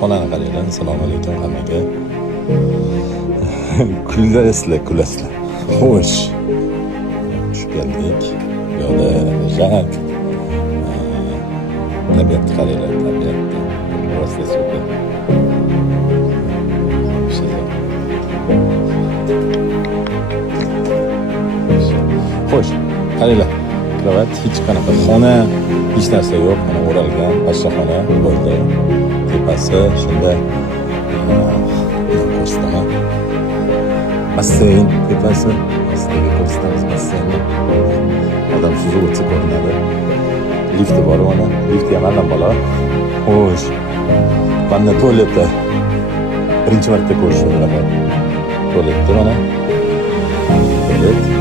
xonani qaranglar. Assalomu alaykum hammaga. Kulasizlar. Xo'sh. Tushib keldik. Yo'lda jak. Tabiatni qaranglar, tabiatni. Rosa super. Xo'sh, qaranglar. Kravat hech qanaqa xona, hech narsa yo'q. Mana o'ralgan pashshaxona bo'ldi. Tepasi shunda ko'rsataman. Basseyn tepasi. Sizlarga ko'rsatamiz basseynni. Odam suzib o'tsa ko'rinadi. Lifti bor mana. Lift ham allambalo. Xo'sh. Vanna tualeti. Birinchi marta ko'rishim bunaqa. Tualetda mana. Tualet.